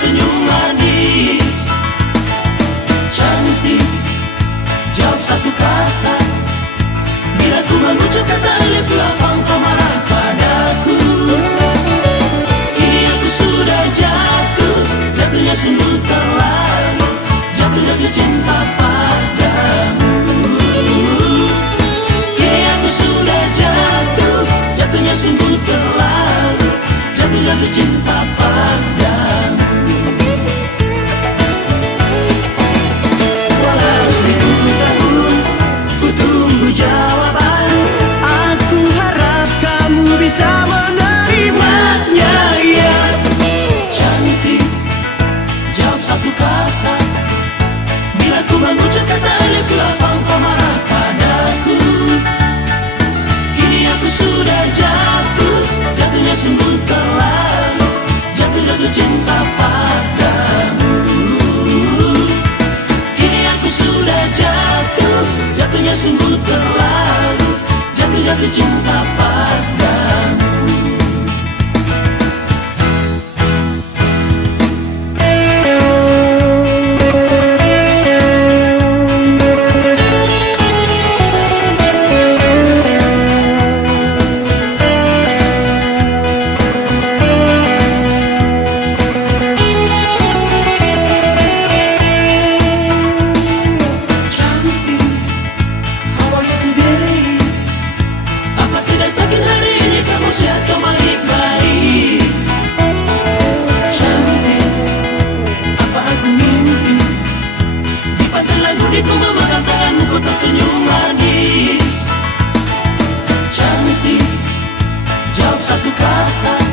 tersenyum manis. Cantik, jawab satu kata. Bila ku mengucap kata I love you, apa engkau marah padaku? Kini aku sudah jatuh, jatuhnya sungguh terlalu, jatuh cinta padamu. Kini aku sudah jatuh, jatuhnya sungguh terlalu, jatuh cinta padamu. Walau 1000 tahun ku tunggu jawaban, aku harap kamu bisa menerimanya, ya. Cantik, jawab satu kata. Bila ku mengucap kata I love you, apa engkau marah padaku? Kini aku sudah jatuh, jatuhnya sungguh terlalu, jatuh cinta padamu. Kini aku sudah jatuh, jatuhnya sungguh terlalu, jatuh cinta padamu. Sakit hari ini kamu sehat, kau baik-baik. Cantik, apa aku mimpi? Di pantai lagu di ku memegang tanganmu, ku tersenyum manis. Cantik, jawab satu kata.